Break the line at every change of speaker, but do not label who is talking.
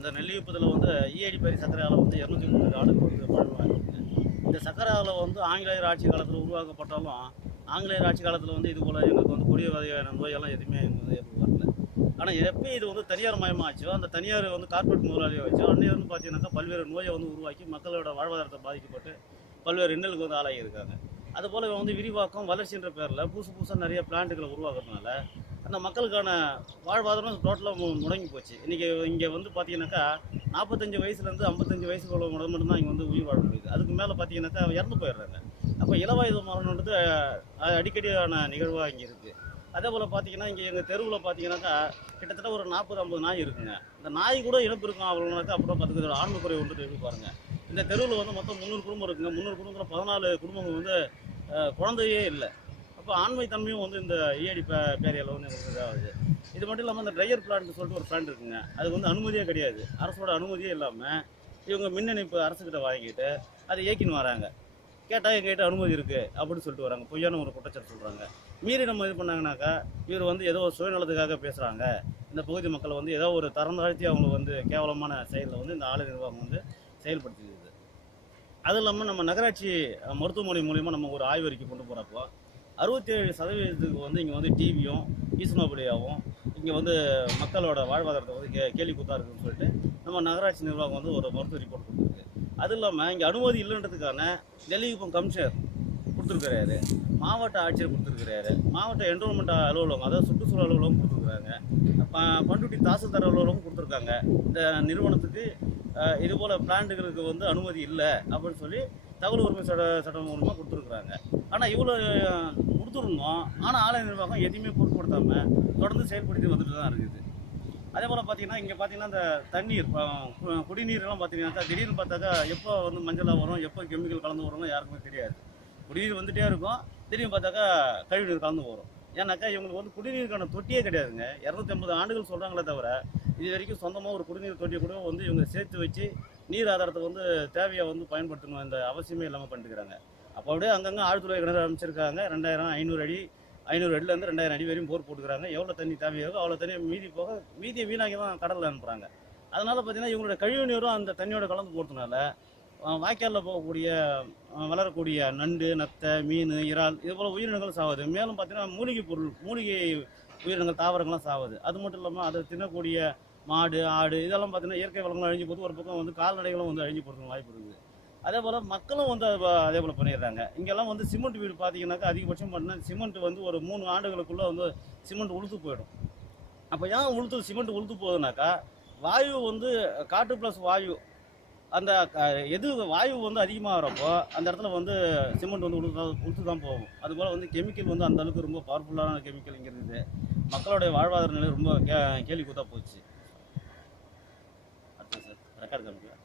இந்த நெல்லியுப்பத்தில் வந்து இஏடி பரி சர்க்கரை ஆலை வந்து இரநூத்தி முப்பது ஆளுக்கு வந்து பழமையாகிருக்கு இந்த சர்க்கரை ஆலை வந்து ஆங்கிலேயர் ஆட்சி காலத்தில் உருவாக்கப்பட்டாலும் ஆங்கிலேயர் ஆட்சி காலத்தில் வந்து இது போல் எங்களுக்கு வந்து கொடிய வகையான நோயெல்லாம் எதுவுமே எங்களுக்கு வந்து எதுவும் வரல. ஆனால் எப்போ இது வந்து தனியார் மயமாச்சோ. அந்த தனியார் வந்து கார்பரேட் முதலாளியை வச்சோ அன்னைய வந்து பார்த்தீங்கன்னாக்கா பல்வேறு நோயை வந்து உருவாக்கி மக்களோட வாழ்வாதாரத்தை பாதிக்கப்பட்டு பல்வேறு இன்னலுக்கு வந்து ஆளாகியிருக்காங்க அதுபோல் வந்து விரிவாக்கம் வளர்ச்சின்ற பேரில் புதுசு புதுசாக நிறைய பிளான்ட்டுகளை உருவாக்குறதுனால அந்த மக்களுக்கான வாழ்வாதாரம் டோட்டலாக முடங்கி போச்சு. இன்றைக்கி இங்கே வந்து பார்த்தீங்கன்னாக்கா நாற்பத்தஞ்சு வயசுலேருந்து ஐம்பத்தஞ்சு வயசுக்குள்ள உள்ள மட்டும்தான் இங்கே வந்து உயிர் வாழ முடியுது. அதுக்கு மேலே பார்த்தீங்கன்னாக்கா இறந்து போயிடுறாங்க. அப்போ இலவாயுத மரணன்றது அடிக்கடியான நிகழ்வாக இங்கே இருக்குது அதே போல் பார்த்தீங்கன்னா இங்கே எங்கள் தெருவில் பார்த்தீங்கன்னாக்கா கிட்டத்தட்ட ஒரு நாற்பது ஐம்பது நாய் இருக்குங்க. இந்த நாய் கூட இனப்பெருக்கம் அவ்வளோனாக்கா அப்புறம் பார்த்துக்கிற ஆண்மை குறை ஒன்று எப்படி பாருங்கள் இந்த தெருவில் வந்து மொத்தம் முந்நூறு குடும்பம் இருக்குங்க. முந்நூறு குடும்பத்தில் பதினாலு குடும்பங்கள் வந்து குழந்தையே இல்லை. அப்போ ஆண்மை தன்மையும் வந்து இந்த இஏடி பே வந்து எங்களுக்கு இதாகுது. இது மட்டும் இல்லாமல் இந்த ட்ரையர் பிளான்ட் சொல்லிட்டு ஒரு பிளான் இருக்குங்க. அதுக்கு வந்து அனுமதியே கிடையாது. அரசோட அனுமதியே இல்லாமல் இவங்க மின் இணைப்பு அரசுக்கிட்ட வாங்கிட்டு அதை இயக்கின்னு வராங்க. கேட்டால் எங்ககிட்ட அனுமதி இருக்குது அப்படின்னு சொல்லிட்டு வராங்க. பொய்யான ஒரு குற்றச்சாட்டு சொல்கிறாங்க மீறி நம்ம இது பண்ணாங்கனாக்கா இவர் வந்து ஏதோ சுயநலத்துக்காக பேசுகிறாங்க இந்த பகுதி மக்களை வந்து ஏதோ ஒரு தரம் தாழ்த்தி அவங்களுக்கு வந்து கேவலமான செயலில் வந்து இந்த ஆலை நிர்வாகம் வந்து செயல்படுத்திடுது அது இல்லாமல் நம்ம நகராட்சி மருத்துவமனை மூலிமா நம்ம ஒரு ஆய்வறிக்கை கொண்டு போகிறப்போ அறுபத்தேழு சதவீதத்துக்கு வந்து இங்கே வந்து டிவியும் ஈசனோபடியாகவும் இங்கே வந்து மக்களோட வாழ்வாதாரத்தை வந்து கே கேள்வி கூத்தா இருக்குன்னு சொல்லிட்டு நம்ம நகராட்சி நிர்வாகம் வந்து ஒரு மருத்துவ ரிப்போர்ட் கொடுத்துருக்கு. அது இல்லாமல் இங்கே அனுமதி இல்லைன்றதுக்கான டெல்லிக்குப்பம் கமிஷனர் கொடுத்துருக்கிறாரு. மாவட்ட ஆட்சியர் கொடுத்துருக்கிறாரு. மாவட்ட என்ரோல்மெண்ட் அலுவலகம் அதாவது சுற்றுச்சூழல் அலுவலகம் கொடுத்துருக்குறாங்க. ப- பண்ருட்டி தாசில்தார் அலுவலகம் கொடுத்துருக்காங்க. இந்த நிறுவனத்துக்கு இதுபோல் இது பிளான்ட்டுகளுக்கு வந்து அனுமதி இல்லை அப்படின்னு சொல்லி தகவல் உரிமை சட்ட சட்டம் மூலமாக கொடுத்துருக்குறாங்க. ஆனால் இவ்வளோ இருந்தோம் ஆனால் ஆலய நிர்வாகம் எதையுமே பொருட்படுத்தாமல் தொடர்ந்து செயல்படுத்தி வந்துட்டு தான் இருக்குது. அதே போல் பார்த்தீங்கன்னா இங்கே பார்த்தீங்கன்னா இந்த தண்ணீர் குடிநீர்லாம் பார்த்தீங்கன்னாக்கா திடீர்னு பார்த்தாக்கா எப்போ வந்து மஞ்சளாக வரும் எப்போ கெமிக்கல் கலந்து வரும்னு யாருக்குமே தெரியாது. குடிநீர் வந்துகிட்டே இருக்கும். திடீர்னு பார்த்தாக்கா கழிவுநீர் கலந்து வரும். ஏன்னாக்கா இவங்களுக்கு வந்து குடிநீருக்கான தொட்டியே கிடையாதுங்க. இரநூத்தி ஐம்பது ஆண்டுகள் சொல்கிறாங்களே தவிர இது வரைக்கும் சொந்தமாக ஒரு குடிநீர் தொட்டியை கூட வந்து இவங்க சேர்த்து வச்சு நீர் ஆதாரத்தை வந்து தேவையை வந்து பயன்படுத்தணும் இந்த அவசியமே இல்லாமல் பண்ணிட்டுக்கிறாங்க அப்போ அப்படியே அங்கங்கே ஆழ்துளை கிணறு அமைச்சிருக்காங்க. ரெண்டாயிரம் ஐநூறு அடி ஐநூறு அடிலேருந்து ரெண்டாயிரம் அடி வரையும் போர் போட்டுக்கிறாங்க. எவ்வளோ தண்ணி தேவையாகோ அவ்வளோ தண்ணி மீதி போக மீதியை வீணாக்கி தான் கடலில் அனுப்புகிறாங்க அதனால் பார்த்தீங்கன்னா இவங்களோட கழிவு நீரும் அந்த தண்ணியோட கலந்து போகிறதுனால வாய்க்காலில் போகக்கூடிய வளரக்கூடிய நண்டு நத்தை மீன் இறால் இது போல் உயிரினங்கள் சாகுது மேலும் பார்த்தீங்கன்னா மூலிகை பொருள் மூலிகை உயிரினங்கள் தாவரங்கள்லாம் சாகுது அது மட்டும் இல்லாமல் அதை தின்னக்கூடிய மாடு ஆடு இதெல்லாம் பார்த்தீங்கன்னா இயற்கை வளங்கள் அழிஞ்சு போது ஒரு பக்கம் வந்து கால்நடைகளும் வந்து அழிஞ்சு போகிறதுக்கு வாய்ப்பு இருக்குது. அதே போல் மக்களும் வந்து அது அதே போல் பண்ணிடுறாங்க. இங்கெல்லாம் வந்து சிமெண்ட் வீடு பார்த்தீங்கன்னாக்கா அதிகபட்சம் பண்ணால் சிமெண்ட் வந்து ஒரு மூணு ஆண்டுகளுக்குள்ளே வந்து சிமெண்ட் உளுத்து போயிடும். அப்போ ஏன் உளுத்து சிமெண்ட் உளுத்து போகுதுனாக்கா வாயு வந்து காற்று ப்ளஸ் வாயு அந்த க- எது வாயு வந்து அதிகமாகிறப்போ அந்த இடத்துல வந்து சிமெண்ட் வந்து உளுத்து தான் உளுத்து தான் போகும். அதுபோல் வந்து கெமிக்கல் வந்து அந்த அளவுக்கு ரொம்ப பவர்ஃபுல்லான கெமிக்கல் இங்கே இருக்குது மக்களுடைய வாழ்வாதார நிலை ரொம்ப கே கேள்வி கூத்தா போச்சு. அடுத்து சார் ரெக்கார்டு காமிக்க